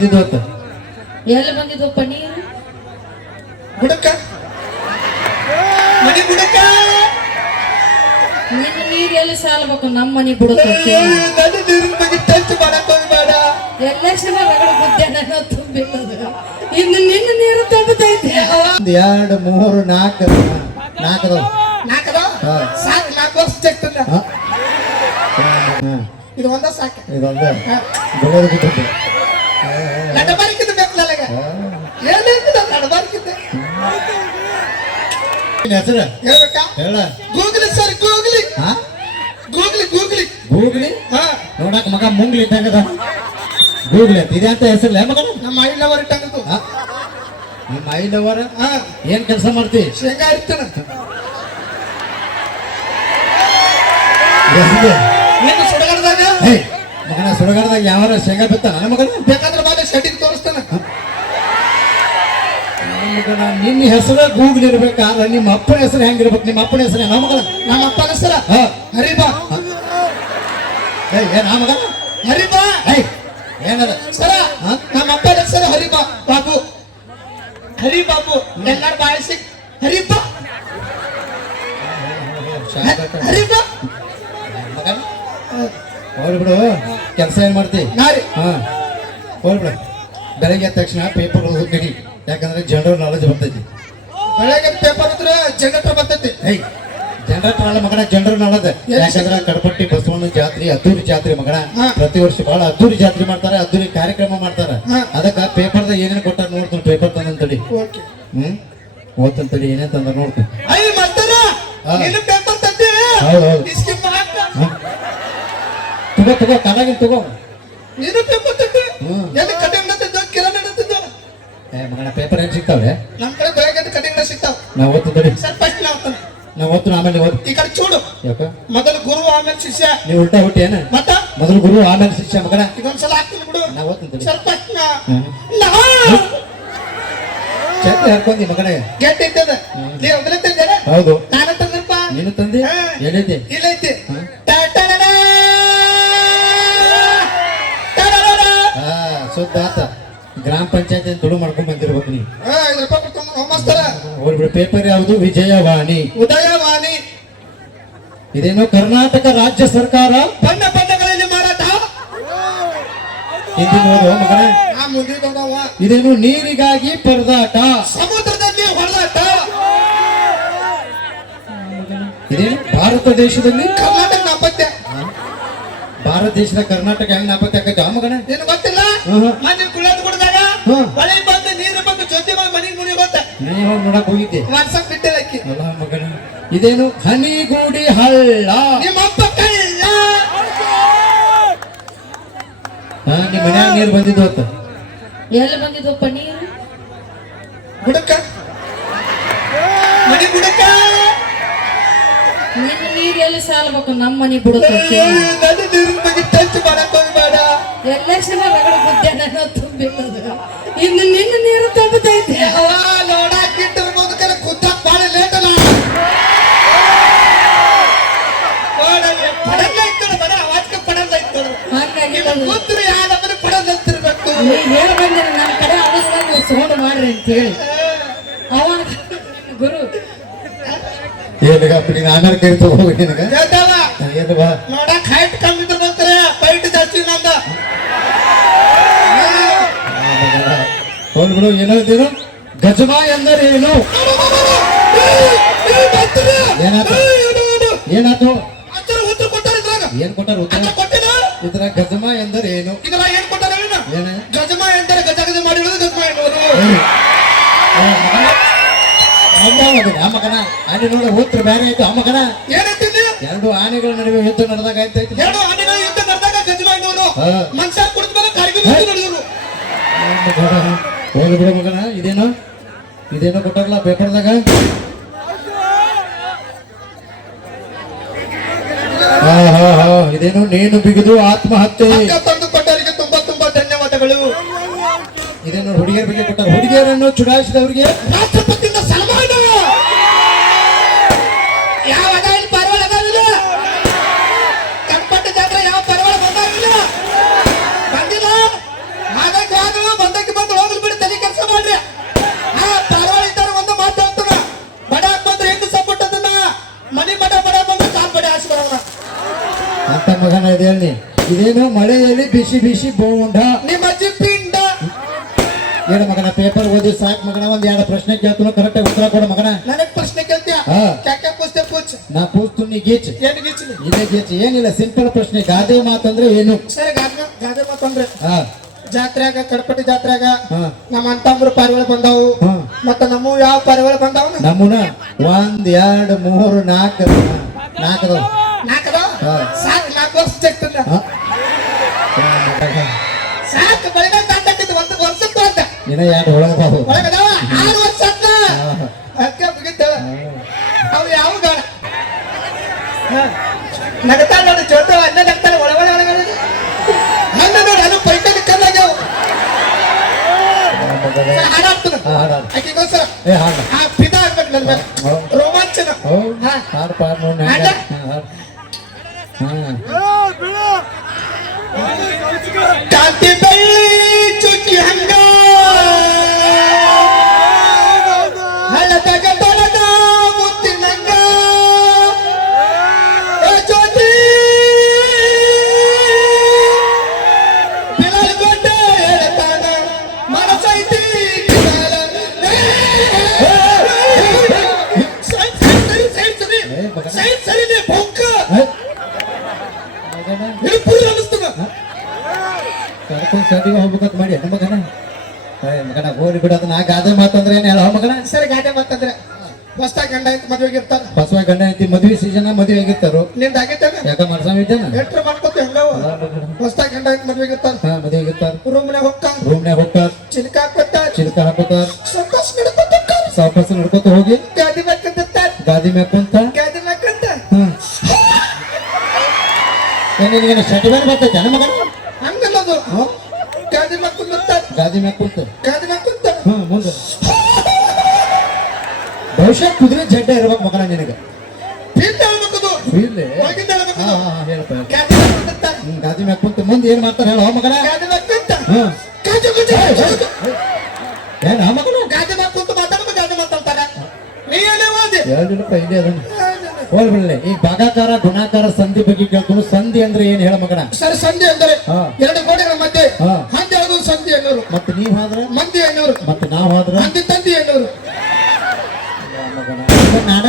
ಇವತ್ತು ಎಲ್ಲಿ ಬಂದಿದ್ದಪ್ಪ ನೀರು ಬುಡಕ ಮನಿ ಬುಡಕ ನಿನ್ನ ನೀರು ಎಲ್ಲಿ ಸಾಲಬೇಕು? ನಮ್ಮ ಮನೆ ಬಿಡುತ್ತೆ ನನ್ನ ನೀರಿನ ಬಗ್ಗೆ ಟಚ್ ಮಾಡಕ್ ಹೋಗ್ಬೇಡ. ಎಲ್ಲ ಸಲ ರಗಡ ಬುದ್ಧಿ ತುಂಬಿಲ್ಲ ಇನ್ನು ನಿನ್ನ ನೀರು ತುಂಬತೈತೆ ಒಂದ್ ಎರಡು ಮೂರು ನಾಲ್ಕು ಸಾಕು. ನಾಲ್ಕದ? ನಾಲ್ಕು ವರ್ಷ ಚೆಕ್ ಹಾ. ಹಾ. ಇದು ಒಂದ ಸಾಕ. ಇದೊಂದ. ಬೆಳೆದು ಬಿಟ್ಟಿದ್ದು ಹೆಸರು? ಹೇಳ್ಬೇಕಾ? ಹೇಳ. Googly sir googly googly googly googly ಹಾ. ನೋಡಕ್ ಮಗ ಮುಂಗ್ಲಿ ಇದ್ದಂಗದ ಗೂಗ್ಲಿ ಅಂತ ಇದೆ ಅಂತ ಹೆಸರು ಮಗ ನಮ್ಮ ಐನವರ್ ಇಟ್ಟಂಗದು. ನಿಮ್ಮ ಐದವರ ಹಾ. ಏನ್ ಕೆಲಸ ಮಾಡ್ತಿ? ಶೇಂಗಾ ಇರ್ತಾನ ನಿನ್ನ ಸುಡಗಡದಾಗ? ಮಗನ ಸುಡಗಾಡದಾಗ ಯಾವಾರ ಶೇಂಗಾ ಬಿತ್ತ ಮಗನ? ಬೇಕಾದ್ರೆ ಬಾಲೆ ಶೆಟ್ಟಿಗೆ ತೋರಿಸ್ತಾನ. ಮಗನ ನಿನ್ನ ಹೆಸರು ಗೂಗ್ಲಿ ಇರ್ಬೇಕಾದ್ರೆ ನಿಮ್ಮ ಅಪ್ಪನ ಹೆಸರು ಹೆಂಗಿರ್ಬೇಕು? ನಿಮ್ಮ ಅಪ್ಪನ ಹೆಸರು ನಮ್ಮ ಮಗನ ನಮ್ಮ ಅಪ್ಪನ ಹೆಸರ? ಹರಿಬಾ. ಏ ಮಗನ? ಹರಿಬಾ. ಐ ಏನದ? ಸರ? ನಮ್ಮ ಅಪ್ಪನ ಹೆಸರು ಹರಿಬಾ ಬಾಬು ಹರಿ ಬಾಬು ಎಲ್ಲರ ಬಾಯಿಸಿ ಹರಿಬಾ. ಹರಿಬಾ. ಮಗನ? ಹೋಗ್ಲಿ ಬಿಡು. ಕೆಲಸ ಏನ್ ಮಾಡ್ತಿ? ನಾರಿ. ಹಾಂ. ಹೋಗ್ಲಿ ಬಿಡು. ಬೆಳಗ್ಗೆ ತಕ್ಷಣ ಪೇಪರ್ ಓದ್ಬಿಡಿ. ಯಾಕಂದ್ರೆ ಜನರಲ್ ನಾಲೆಜ್ ಬರ್ತೈತಿ. ಬೆಳಗ್ಗೆ ಪೇಪರ್ ಇದ್ರೆ ಜನರೇಟರ್ ಬರ್ತೈತಿ. ಜನರೇಟರ್ ಅಲ್ಲ ಮಗನ ಜನರಲ್ ನಾಲೆಜ್ ಯಾಕಂದ್ರೆ ಕಡಪಟ್ಟಿ ಬಸವಣ್ಣ ಜಾತ್ರೆ ಅದ್ದೂರಿ ಜಾತ್ರೆ ಮಗನ. ಪ್ರತಿ ವರ್ಷ ಬಹಳ ಅದ್ದೂರಿ ಜಾತ್ರೆ ಮಾಡ್ತಾರೆ ಅದ್ದೂರಿ ಕಾರ್ಯಕ್ರಮ ಮಾಡ್ತಾರೆ. ಅದಕ್ಕೆ ಪೇಪರ್ದಾಗ ಏನೇನು ಕೊಟ್ಟಾರ ನೋಡ್ತೀನಿ ಪೇಪರ್ ತಂದಂತಡಿ. ಓಕೆ. ಹ್ಮ್? ಓದ್ತಂತಡಿ ಏನೇನ್ ತಂದ ನೋಡ್ತೀನಿ. ಐ ಮಸ್ತರ ಹಾ. ನೀನು ಪೇಪರ್ ತಂದಿ? ಹೌದು, ಹೌದು. ಇಸ್ಕಿಪ್ ಹಾಕ ತಗೋ ತಗೋ ಕಲಾಗಿನ್ ತಗೋ. ಹ್ಮ್. ಎಲ್ಲಿ ಕಟಿಂಗ್ ನಡ್ತಿದ್ದು ಕಿರಣ್ ನಡ್ತಿದ್ದು ಮಗನ ಪೇಪರ್ ಏನ್ ಸಿಗ್ತಾವ್ರೆ? ನಮ್ ಕಡೆ ಬೆಳಗ್ಗೆ ಕಟಿಂಗ್ ಸಿಗ್ತಾವ. ನಾವು ಓದ್ತಂತಡಿ ಸರ್ ಫಸ್ಟ್ ನಾವು ಓದ್ತು ನಾ ಓದ್ತೀನಿ ಆಮೇಲೆ ಓದ್. ಈ ಕಡೆ ಚೂಡು. ಯಾಕ? ಮೊದಲು ಗುರು ಆಮೇಲೆ ಶಿಷ್ಯ. ನೀವು ಉಲ್ಟಾ ಹುಟ್ಟಿ ಏನ? ಮತ್ತ? ಮೊದಲು ಗುರು ಆಮೇಲೆ ಶಿಷ್ಯ ಮಗನ ಇದೊಂದ್ಸಲ ಹಾಕ್ತೀನಿ ಬಿಡು. ನಾ ಓದ್ತೀನಿ ಸರ್ ಫಸ್ಟ್ ಛತ್ರಿ ಹಾಕೊಂಡಿ ಮಗನೇ ಗೆಟ್ ಇದ್ದದ. ನೀ ಒಬ್ಬನೇ ತಂದೇನ ಹೌದು. ನಾನು ತಂದಪ್ಪ ನೀನು ತಂದಿ. ಏನೈತಿ ಇಲ್ಲೈತಿ. ಸುದ್ದ ಆತ ಗ್ರಾಮ ಪಂಚಾಯತ್ ತುಳು ಮಾಡ್ಕೊಂಡ್ ಬಂದಿರ್ಬೇಕು ನೀವು. ಪೇಪರ್ ಯಾವುದು? ವಿಜಯವಾಣಿ. ಉದಯವಾಣಿ. ಇದೇನೋ ಕರ್ನಾಟಕ ರಾಜ್ಯ ಸರ್ಕಾರ? ಬಣ್ಣ ಬಣ್ಣಗಳಲ್ಲಿ ಮಾರಾಟ. ಇದೇನು ನೀರಿಗಾಗಿ ಪರದಾಟ? ಸಮುದ್ರದಲ್ಲಿ ಹೊರದಾಟ. ಇದೇನು ಭಾರತ ದೇಶದಲ್ಲಿ? ಕರ್ನಾಟಕ ದೇಶದ ಕರ್ನಾಟಕ ಹೆಂಗ್ ನಾಪತ್ತೆ ಆಕೈತಿ ಮಗನ? ನಿನ್ ಗೊತ್ತಿಲ್ಲ. ಮನೆ ಕುಳಿಯೋದು ಕುಡ್ದಾಗ ಹ್ಮ್. ಬಂದು ನೀರು ಬಂದು ಜೊತೆ ಮನೆಗೆ ಮುನಿ ಗೊತ್ತ ನೀ ಹೋಗಿ ನೋಡಕ್ ಹೋಗಿದ್ದೆ? ವಾಟ್ಸಪ್ ಬಿಟ್ಟಿಲ್ಲ ಅಕ್ಕಿ. ಅಲ್ಲ ಮಗನ ಇದೇನು ಹನಿಗೂಡಿ ಹಳ್ಳ? ನಿಮ್ಮ ಅಪ್ಪ ಕಳ್ಳ. ಹಾ ನಿಮ್ ಮನ್ಯಾಗ ನೀರು ಬಂದಿದ್ದು ಅಂತ. ಎಲ್ಲಿ ಬಂದಿದ್ದಪ್ಪ ನೀರು? ಬುಡಕ ಮನೆ ಬುಡಕ ನಿನ್ನ ನೀರು ಎಲ್ಲಿ ಸಾಲಬೇಕು? ನಮ್ಮ ಮನೆ ಬಿಡುತ್ತೆ ಅವ ನೋಡಾಕಿಟ್ಟು ಮುದುಕನ ಕುದ್ದಕ್ ಬಾಳ ಲೇಟ್ ಅಲ್ಲ. ಪಡಲ್ಲ ಇತ್ತು ಬರ ಅವಾಜ್ಕ ಪಡಲ್ಲ ಇತ್ತು ಹಂಗಾಗಿ ಕೂತ್ರು ಯಾವ್ದಮ್ಮನ ಪಡಲ್ಲ ಅಂತಿರ್ಬೇಕು ನೀ ಹೇಳಿ ನನ್ನ ಕಡೆ ಮಾಡ್ರಿ ಅಂತ ಹೇಳಿ. ಅವ ಗುರು ಏನಗ ನೀನು ಆಮೇಲೆ ಕೈ ತಗೋಗಿ ನಿನಗ. ಹೇಳ್ತಾವ? ಏನು ಬಾ. ನೋಡಕ್ ಹೈಟ್ ಕಮ್ಮಿ ಇದ್ರು ಬಂದ್ರೆ ಫೈಟ್ ಜಾಸ್ತಿ ನಂದ. ಹೋಗ್ಬಿಡು ಏನೋ ಇದೇನು ಗಜಮ ಎಂದರೆ ಏನು? ಏನಾಯ್ತು? ಇದ್ರಾಗ ಏನ್ ಕೊಟ್ಟಾರ ಉತ್ತರ? ಇದ್ರ ಗಜಮ ಎಂದರೆ ಏನು? ಇದ್ರ ಏನ್? ಕೊಟ್ಟಾರ ಏನ ಗಜಮ ಎಂದರೆ ಗಜ ಗಜ ಮಾಡಿರೋದು ಗಜಮ ಮಗನ ಆ ಮಗನ. ಆನೆ ನೋಡಿ ಉತ್ತರ ಬೇರೆ ಆಯ್ತು ಆ ಮಗನ. ಏನಂತಿದ್ದಿ ಎರಡು ಆನೆಗಳ ನಡುವೆ ಯುದ್ಧ ನಡೆದಾಗ ಆಯ್ತು ಎರಡು ಆನೆಗಳ ಯುದ್ಧ ನಡೆದಾಗ ಗಜಮ ಎನ್ನುವರು. ಮನುಷ್ಯ ಕುಡಿದ ಮೇಲೆ ನಡೆದರು ಹೋಗಿ ಬಿಡು ಮಗನ ಇದೇನು? ಇದೇನೋ ಕೊಟ್ಟಾರಲ್ಲ ಪೇಪರ್ದಾಗ? ಹಾ ಹಾ ಹಾ ಇದೇನು ನೇಣು ಬಿಗಿದು ಆತ್ಮಹತ್ಯೆ. ತಂದು ಕೊಟ್ಟವರಿಗೆ ತುಂಬಾ ತುಂಬಾ ಧನ್ಯವಾದಗಳು. ಇದೇನು ಹುಡುಗಿಯರ ಬಗ್ಗೆ ಕೊಟ್ಟಾರ ಹುಡುಗಿಯರನ್ನು ಚುಡಾಯಿಸಿದವರಿಗೆ ರಾಷ್ಟ್ರಪತಿಯಿಂದ ಮಗನ ಇದೆ ಅಲ್ಲಿ ಇದೇನು ಮಳೆಯಲ್ಲಿ ಬಿಸಿ ಬಿಸಿ ಬೋಂಡ. ನಿಮ್ಮ ಅಜ್ಜಿ ಪಿಂಡ ಏನು ಮಗನ ಪೇಪರ್ ಓದಿ ಸಾಕು ಮಗನ ಒಂದ್ ಎರಡು ಪ್ರಶ್ನೆ ಕೇಳ್ತಾನು ಕರೆಕ್ಟ್ ಉತ್ತರ ಕೊಡು ಮಗನ. ನನಗ್ ಪ್ರಶ್ನೆ ಕೇಳ್ತೀಯ? ಹಾ. ಕ್ಯಾಕ್ಯಾ ಪುಸ್ತಕ ಪುಚ್ಚ ನಾ ಪೂಸ್ತೀನಿ ಗೀಚ್. ಏನ್ ಗೀಚಲಿ ಇದೇ ಗೀಚ್. ಏನಿಲ್ಲ ಸಿಂಪಲ್ ಪ್ರಶ್ನೆ. ಗಾದೆ ಮಾತಂದ್ರೆ ಏನು? ಸರ್ ಗಾದೆ ಗಾದೆ ಮಾತಂದ್ರೆ ಹಾ. ಜಾತ್ರೆಯಾಗ ಕಡಪಟ್ಟಿ ಜಾತ್ರೆಯಾಗ ಹಾ. ನಮ್ಮ ಅಂತಂಬ್ರು ಪಾರಿವಾಳ ಬಂದಾವು. ಹಾ. ಮತ್ತ ನಮ್ಮ ಯಾವ ಪಾರಿವಾಳ ಬಂದಾವ ನಮ್ಮನ ಒಂದ್ ಎರಡು ಮೂರು ನಾಲ್ಕು ನಾಲ್ಕದ ನಾಲ್ಕದ. ಸಾಕ್ ನಾಲ್ಕು ವರ್ಷ ಚೆಕ್ತದ ಸಾಕ್ ಬೆಳಗ್ಗೆ ತಾಂಡಕ್ಕಿದ್ದು ಒಂದು ವರ್ಷಕ್ಕೆ ಅಂತ. ಇನ್ನ ಎರಡು ಒಳಗ ಬಾಬು ಒಳಗದವ? ಆರು ವರ್ಷ ಅಂತ. ಅಕ್ಕ ಮುಗಿತವ ಅವು ಯಾವ ಗಾಳ ನಗತಾ ನೋಡಿ ಚೋಟ ಅನ್ನ ನಗ್ತಾನೆ ಒಳ ಒಳ ಒಳಗಡೆ ಹಂಗ ನೋಡಿ ಅದು ಪೈಕಲ್ಲಿ ಕಲ್ಲಾಗ್ಯಾವ ಹಾಡಾಡ್ತದ. ಆಕಿಗೋಸ್ಕರ. ಏ ಹಾಡ. ಪಿದ ಆಗ್ಬೇಕು ನನ್ನ. ರೋಮಾಂಚನ. ಹಾ. ಹಾಡು ಪಾಡ್ ನೋಡಿ ಹಾಡ? ಕಾಂತಿ ಬೆಳ್ಳಿ ಚುಕ್ಕಿ ಹಂಗ ಹಳದಾಗ ತೊಳೆದ ಮುತ್ತಿನಂಗ ಏ ಜ್ಯೋತಿ ಬಿಳಲ್ಗೊಂಡ ಹೇಳ್ತಾನ ಮನಸೈತಿ ಕಿಲಾಲ. ಏ, ಸೈಡ್ ಸೈಡ್ ಸರಿ ಸೈಡ್ ಸರಿ ಏ, ಮಗನ. ಸೈಡ್ ಸರಿ ನೀ ಬೊಕ್ಕ ಮಗನ ಇದು ಪುರಿ ಅನ್ನಿಸ್ತದ ಸಂದಿಗೆ ಹೋಗ್ಬೇಕಂತ ಮಾಡಿ. ಹೆಣ್ಣು ಮಗನ? ಮಗನ ಹೋರಿ ಬಿಡೋದು ನಾ ಗಾದೆ ಮಾತಂದ್ರೆ ಏನು ಹೇಳ ಮಗನ? ಸರಿ ಗಾದೆ ಮಾತಂದ್ರೆ ಹೊಸ ಗಂಡ ಐತಿ ಮದ್ವೆ ಇರ್ತಾರ ಹೊಸ ಗಂಡ ಐತಿ ಮದ್ವೆ ಸೀಸನ್ ಮದ್ವೆ ಆಗಿರ್ತಾರೋ ನಿಂದ ಆಗೈತೇನ ಯಾಕ ಮಾಡ್ಸಾಮ ಇದ್ದೇನ? ಎಟ್ರ ಮಾಡ್ಕೊತ ಹೆಂಗವ ಹೊಸ ಗಂಡ ಐತಿ ಮದ್ವೆಗೆ ಇರ್ತಾರ ಹಾ ಮದ್ವೆ ಆಗಿರ್ತಾರ. ರೂಮ್ನ್ಯಾಗ ಹೊಕ್ಕ ರೂಮ್ನ್ಯಾಗ ಹೋಗ್ತಾರ. ಚಿಲ್ಕ ಹಾಕೋತ ಚಿಲ್ಕ ಹಾಕೋತಾರ ಸಂತೋಷ ನಡ್ಕೋತ ಸಂತೋಷ ನಡ್ಕೋತ ಹೋಗಿ. ಗಾದಿ ಬೇಕಂದಿರ್ತಾರ ಗಾದಿ ಮ್ಯಾಗ ಕುಂತ. ಗಾದಿ ಹ್ಮ್. ಏನ್ ನಿನಗೇನು ಶಟಿ ಮೇಲೆ ಬರ್ತೈತೆ ಮಗನ ಹಂಗಲ್ಲದು ಹ್ಮ್? ಗಾದಿ ಮಕ್ಕಂದಿರ್ತಾರ ಗಾದಿ ಮ್ಯಾಗ ಕುಂತ. ಗಾದಿ ಮಕ್ಕಂತ ಹ್ಮ್ ಮುಂದೆ. ಬಹುಶಃ ಕುದುರೆ ಜಡ್ಡ ಇರ್ಬೇಕು ಮಗನ ನಿನಗೆ. ಫೀಲ್ಡ್ ಹೇಳ್ಬೇಕದು ಒಳಗಿಂದ ಹಾ ಹಾ ಹೇಳ್ತಾ. ಗಾದಿ ಮಕ್ಕಂದಿರ್ತಾರ ಹ್ಮ್, ಗಾದಿ ಮ್ಯಾಗ ಕುಂತ. ಮುಂದೆ ಏನ್ ಮಾಡ್ತಾರ ಹೇಳ ಮಗನ. ಗಾದಿ ಮಕ್ಕಂತ ಹ ಕಾಜು ಕುಜು ಕಾಜು. ಮಗನ ಆ ಮಗನ? ಗಾದಿ ಮ್ಯಾಗ ಕುಂತ ಮಾತಾಡ ಗಾದಿ ಮಾತಾಡ್ತಾರ ನೀ ಏನೇ ಓದಿ ಹೇಳಿಲ್ಲಪ್ಪ ಇಲ್ಲಿ ಅದನ್ನ ಹೋಲ್ ಈ ಭಾಗಾಕಾರ ಗುಣಾಕಾರ ಸಂಧಿ ಬಗ್ಗೆ ಕೇಳ್ತು ಸಂಧಿ ಅಂದ್ರೆ ಏನ್ ಹೇಳ ಮಗನ? ಸರ್ ಸಂಧಿ ಅಂದ್ರೆ. ಎರಡು ಗೋಡೆಗಳ ಮಧ್ಯೆ ಹಾ. ಹಂದಿ ಎನ್ನುವರು. ಮತ್ತೆ ನೀವು ಹೋದ್ರೆ? ಮಂದಿ ಎನ್ನುವರು. ಮತ್ತೆ ನಾವು ಆದ್ರ ಮಂದಿ ತಂದಿ ಮಗನ? ನಾಡ